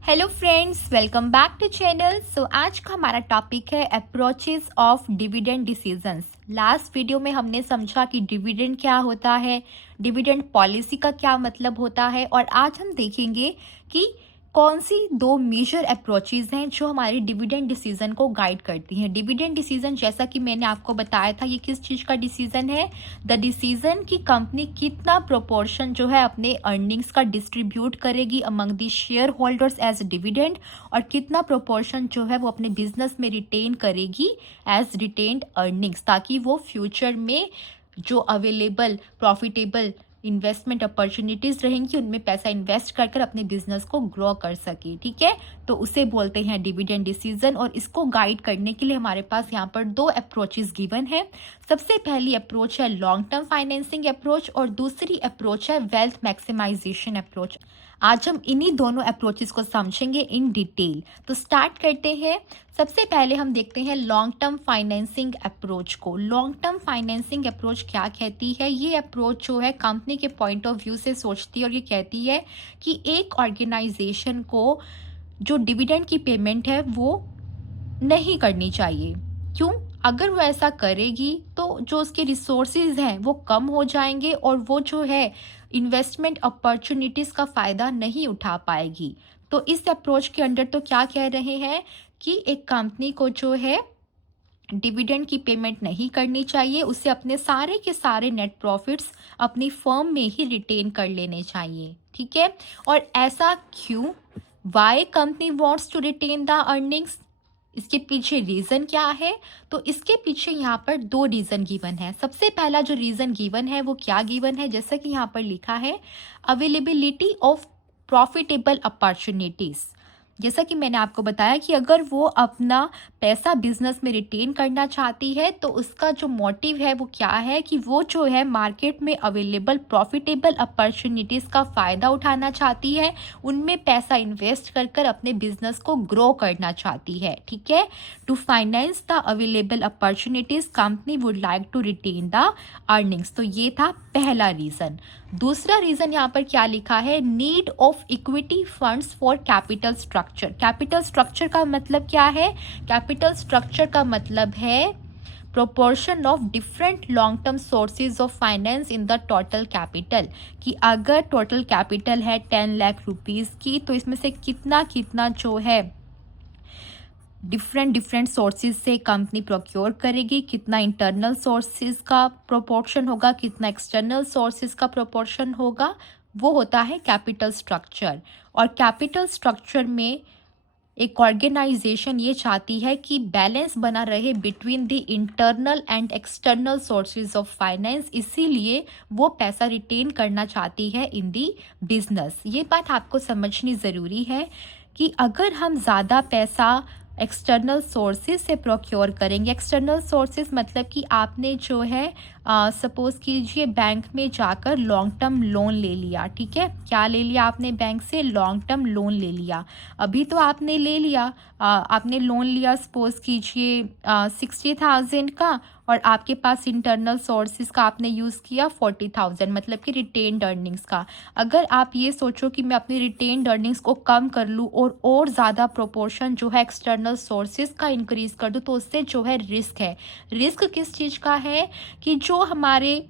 Hello friends, welcome back to channel. आज का हमारा टॉपिक है approaches of dividend decisions. Last video में हमने समझा कि डिविडेंड क्या होता है, डिविडेंड पॉलिसी का क्या मतलब होता है, और आज हम देखेंगे कि कौन सी दो मेजर अप्रोचेस हैं जो हमारी डिविडेंड डिसीजन को गाइड करती हैं। डिविडेंड डिसीजन, जैसा कि मैंने आपको बताया था, ये किस चीज़ का डिसीजन है? द डिसीजन कि कंपनी कितना प्रोपोर्शन जो है अपने अर्निंग्स का डिस्ट्रीब्यूट करेगी among the share holders as dividend, और कितना प्रोपोर्शन जो है वो अपने बिजनेस में रिटेन करेगी एज रिटेन्ड अर्निंग्स, ताकि वो फ्यूचर में जो अवेलेबल प्रॉफिटेबल इन्वेस्टमेंट अपॉर्चुनिटीज रहेंगी उनमें पैसा इन्वेस्ट कर कर अपने बिजनेस को ग्रो कर सके। ठीक है, तो उसे बोलते हैं डिविडेंड डिसीजन। और इसको गाइड करने के लिए हमारे पास यहाँ पर दो अप्रोचेस गिवन है। सबसे पहली अप्रोच है लॉन्ग टर्म फाइनेंसिंग अप्रोच और दूसरी अप्रोच है वेल्थ मैक्सिमाइजेशन अप्रोच। आज हम इन्हीं दोनों अप्रोचेस को समझेंगे इन डिटेल। तो स्टार्ट करते हैं। सबसे पहले हम देखते हैं लॉन्ग टर्म फाइनेंसिंग अप्रोच को। लॉन्ग टर्म फाइनेंसिंग अप्रोच क्या कहती है? ये अप्रोच जो है कंपनी के पॉइंट ऑफ व्यू से सोचती है और ये कहती है कि एक ऑर्गेनाइजेशन को जो डिविडेंड की पेमेंट है वो नहीं करनी चाहिए। क्यों? अगर वो ऐसा करेगी तो जो उसके रिसोर्सेज हैं वो कम हो जाएंगे और वो जो है इन्वेस्टमेंट अपॉर्चुनिटीज़ का फ़ायदा नहीं उठा पाएगी। तो इस अप्रोच के अंडर तो क्या कह रहे हैं कि एक कंपनी को जो है डिविडेंड की पेमेंट नहीं करनी चाहिए, उसे अपने सारे के सारे नेट प्रॉफिट्स अपनी फर्म में ही रिटेन कर लेने चाहिए। ठीक है, और ऐसा क्यों? Why company wants to retain the earnings? इसके पीछे रीज़न क्या है? तो इसके पीछे यहाँ पर दो रीज़न गिवन है। सबसे पहला जो रीज़न गिवन है वो क्या गिवन है? जैसा कि यहाँ पर लिखा है, अवेलेबिलिटी ऑफ प्रॉफिटेबल अपॉर्चुनिटीज़। जैसा कि मैंने आपको बताया कि अगर वो अपना पैसा बिजनेस में रिटेन करना चाहती है तो उसका जो मोटिव है वो क्या है कि वो जो है मार्केट में अवेलेबल प्रॉफिटेबल अपॉर्चुनिटीज़ का फ़ायदा उठाना चाहती है, उनमें पैसा इन्वेस्ट कर कर अपने बिजनेस को ग्रो करना चाहती है। ठीक है, to finance the available opportunities company would like to retain the earnings. तो ये था पहला रीज़न। दूसरा रीज़न यहाँ पर क्या लिखा है? Need of equity funds for capital structure. Capital structure का मतलब क्या है? कैपिटल स्ट्रक्चर का मतलब है proportion of different long term sources of finance in the total capital. कि अगर टोटल कैपिटल है 10 लाख रुपीज़ की, तो इसमें से कितना कितना जो है डिफरेंट सोर्सेज से कंपनी प्रोक्योर करेगी, कितना इंटरनल सोर्सेज का प्रोपोर्शन होगा, कितना एक्सटर्नल सोर्सेज का प्रोपोर्शन होगा, वो होता है कैपिटल स्ट्रक्चर। और कैपिटल स्ट्रक्चर में एक ऑर्गेनाइजेशन ये चाहती है कि बैलेंस बना रहे between the internal and external sources of finance, इसीलिए वो पैसा रिटेन करना चाहती है इन दी बिजनेस। ये बात आपको समझनी ज़रूरी है कि अगर हम ज़्यादा पैसा एक्सटर्नल सोर्सेज से प्रोक्योर करेंगे। एक्सटर्नल सोर्सेज मतलब कि आपने जो है सपोज कीजिए बैंक में जाकर लॉन्ग टर्म लोन ले लिया। ठीक है, क्या ले लिया आपने? बैंक से लॉन्ग टर्म लोन ले लिया। अभी तो आपने ले लिया, आपने लोन लिया सपोज कीजिए 60,000 का, और आपके पास इंटरनल सोर्सेज का आपने यूज़ किया 40,000, मतलब कि रिटेन्ड अर्निंग्स का। अगर आप ये सोचो कि मैं अपनी रिटेन्ड अर्निंग्स को कम कर लूँ और ज़्यादा प्रोपोर्शन जो है एक्सटर्नल सोर्सेज का इंक्रीज़ कर दूँ, तो उससे जो है रिस्क है। रिस्क किस चीज़ का है? कि जो हमारे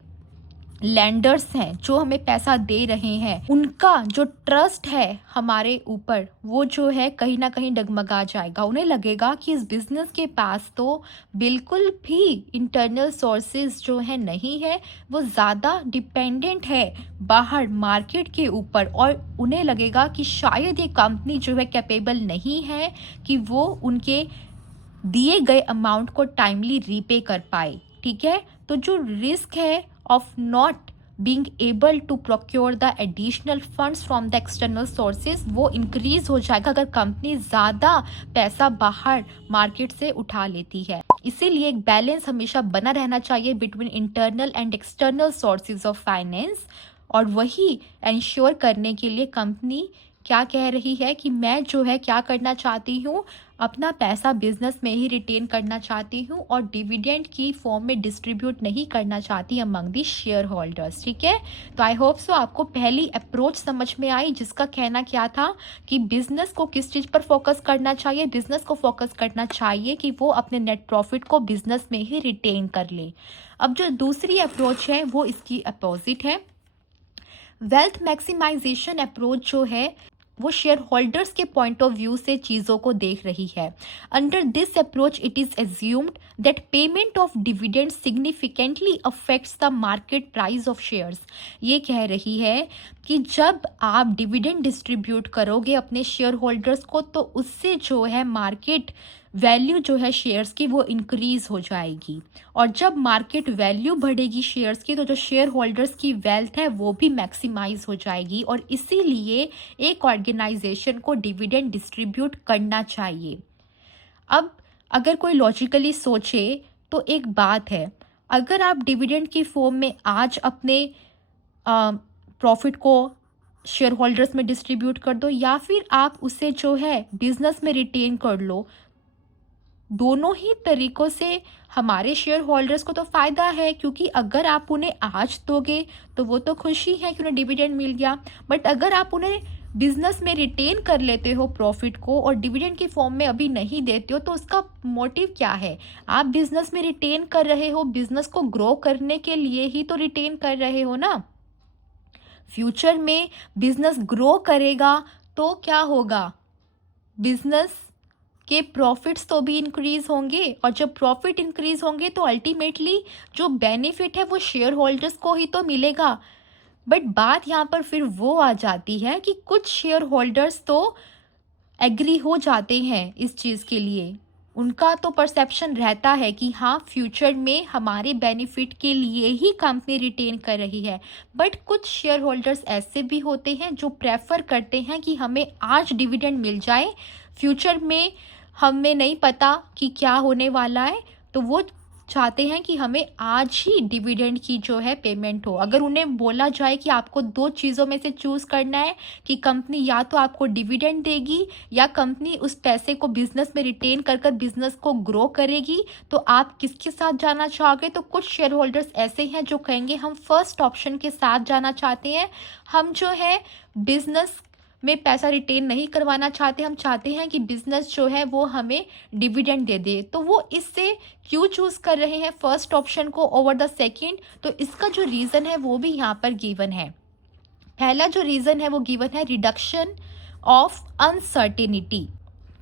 लैंडर्स हैं, जो हमें पैसा दे रहे हैं, उनका जो ट्रस्ट है हमारे ऊपर, वो जो है कहीं ना कहीं डगमगा जाएगा। उन्हें लगेगा कि इस बिजनेस के पास तो बिल्कुल भी इंटरनल सोर्सेज जो है नहीं है, वो ज़्यादा डिपेंडेंट है बाहर मार्केट के ऊपर, और उन्हें लगेगा कि शायद ये कंपनी जो है कैपेबल नहीं है कि वो उनके दिए गए अमाउंट को टाइमली रीपे कर पाए। ठीक है, तो जो रिस्क है of not being able to procure the additional funds from the external sources वो इंक्रीज हो जाएगा अगर कंपनी ज़्यादा पैसा बाहर मार्केट से उठा लेती है। इसीलिए एक बैलेंस हमेशा बना रहना चाहिए between internal and external sources of finance, और वही इंश्योर करने के लिए कंपनी क्या कह रही है कि मैं जो है क्या करना चाहती हूँ, अपना पैसा बिजनेस में ही रिटेन करना चाहती हूँ और डिविडेंड की फॉर्म में डिस्ट्रीब्यूट नहीं करना चाहती अमंग दी शेयर होल्डर्स। ठीक है, तो आई होप सो आपको पहली अप्रोच समझ में आई, जिसका कहना क्या था कि बिजनेस को किस चीज़ पर फोकस करना चाहिए। बिजनेस को फोकस करना चाहिए कि वो अपने नेट प्रॉफिट को बिजनेस में ही रिटेन कर ले। अब जो दूसरी अप्रोच है वो इसकी अपोजिट है। वेल्थ मैक्सिमाइजेशन अप्रोच जो है वो शेयर होल्डर्स के पॉइंट ऑफ व्यू से चीज़ों को देख रही है। Under this approach it is assumed that payment of dividend significantly affects the market price of shares. ये कह रही है कि जब आप डिविडेंड डिस्ट्रीब्यूट करोगे अपने शेयर होल्डर्स को तो उससे जो है मार्केट वैल्यू जो है शेयर्स की वो इंक्रीज हो जाएगी, और जब मार्केट वैल्यू बढ़ेगी शेयर्स की तो जो शेयर होल्डर्स की वेल्थ है वो भी मैक्सिमाइज हो जाएगी, और इसीलिए एक ऑर्गेनाइजेशन को डिविडेंड डिस्ट्रीब्यूट करना चाहिए। अब अगर कोई लॉजिकली सोचे तो एक बात है, अगर आप डिविडेंड की फॉर्म में आज अपने प्रॉफिट को शेयर होल्डर्स में डिस्ट्रीब्यूट कर दो या फिर आप उसे जो है बिजनेस में रिटेन कर लो, दोनों ही तरीकों से हमारे शेयर होल्डर्स को तो फ़ायदा है, क्योंकि अगर आप उन्हें आज दोगे तो वो तो खुशी है कि उन्हें डिविडेंड मिल गया, बट अगर आप उन्हें बिजनेस में रिटेन कर लेते हो प्रॉफिट को और डिविडेंड की फॉर्म में अभी नहीं देते हो तो उसका मोटिव क्या है। आप बिजनेस में रिटेन कर रहे हो, बिजनेस को ग्रो करने के लिए ही तो रिटेन कर रहे हो ना। फ्यूचर में बिजनेस ग्रो करेगा तो क्या होगा, बिजनेस के प्रॉफिट्स तो भी इंक्रीज होंगे, और जब प्रॉफिट इंक्रीज होंगे तो अल्टीमेटली जो बेनिफिट है वो शेयर होल्डर्स को ही तो मिलेगा। बट बात यहाँ पर फिर वो आ जाती है कि कुछ शेयर होल्डर्स तो एग्री हो जाते हैं इस चीज़ के लिए, उनका तो परसेप्शन रहता है कि हाँ फ्यूचर में हमारे बेनिफिट के लिए ही कंपनी रिटेन कर रही है। बट कुछ शेयर होल्डर्स ऐसे भी होते हैं जो प्रेफर करते हैं कि हमें आज डिविडेंड मिल जाए, फ्यूचर में हमें नहीं पता कि क्या होने वाला है, तो वो चाहते हैं कि हमें आज ही डिविडेंड की जो है पेमेंट हो। अगर उन्हें बोला जाए कि आपको दो चीज़ों में से चूज़ करना है कि कंपनी या तो आपको डिविडेंड देगी या कंपनी उस पैसे को बिजनेस में रिटेन कर कर बिजनेस को ग्रो करेगी, तो आप किसके साथ जाना चाहोगे। तो कुछ शेयर होल्डर्स ऐसे हैं जो कहेंगे हम फर्स्ट ऑप्शन के साथ जाना चाहते हैं, हम जो है बिजनेस में पैसा रिटेन नहीं करवाना चाहते, हम चाहते हैं कि बिजनेस जो है वो हमें डिविडेंड दे दे। तो वो इससे क्यों चूज कर रहे हैं फर्स्ट ऑप्शन को ओवर द सेकंड, तो इसका जो रीज़न है वो भी यहाँ पर गिवन है। पहला जो रीज़न है वो गिवन है रिडक्शन ऑफ अनसर्टेनिटी।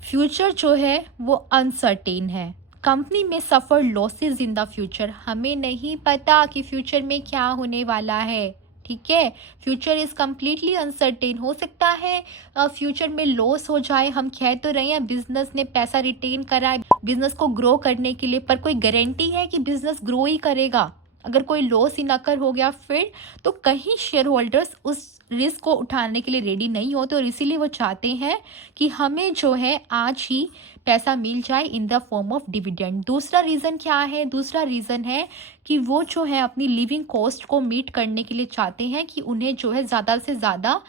फ्यूचर जो है वो अनसर्टेन है, कंपनी में सफ़र लॉसेज इन द फ्यूचर, हमें नहीं पता कि फ्यूचर में क्या होने वाला है। ठीक है, फ्यूचर इज़ कम्प्लीटली अनसर्टेन, हो सकता है फ्यूचर में लॉस हो जाए। हम कह तो रहे हैं बिजनेस ने पैसा रिटेन करा है बिजनेस को ग्रो करने के लिए, पर कोई गारंटी है कि बिजनेस ग्रो ही करेगा। अगर कोई लॉस ही नकर हो गया फिर तो कहीं शेयर होल्डर्स उस रिस्क को उठाने के लिए रेडी नहीं होते, और इसीलिए वो चाहते हैं कि हमें जो है आज ही पैसा मिल जाए in the form of dividend. दूसरा रीज़न क्या है, दूसरा रीज़न है कि वो जो है अपनी लिविंग कॉस्ट को मीट करने के लिए चाहते हैं कि उन्हें जो है ज़्यादा से ज़्यादा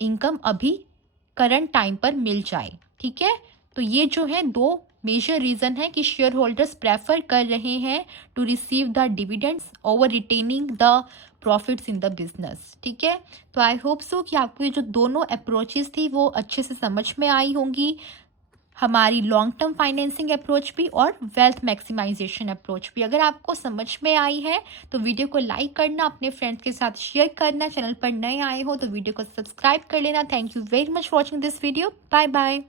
इनकम अभी करंट टाइम पर मिल जाए। ठीक है, तो ये जो है दो मेजर रीज़न है कि शेयर होल्डर्स प्रेफर कर रहे हैं to receive the dividends over retaining the profits in the business. ठीक है, तो आई होप सो कि आपको ये जो दोनों अप्रोचेस थी वो अच्छे से समझ में आई होंगी, हमारी लॉन्ग टर्म फाइनेंसिंग अप्रोच भी और वेल्थ मैक्सिमाइजेशन अप्रोच भी। अगर आपको समझ में आई है तो वीडियो को लाइक करना, अपने फ्रेंड्स के साथ शेयर करना, चैनल पर नए आए हो तो वीडियो को सब्सक्राइब कर लेना। Thank you very much watching this video, bye bye.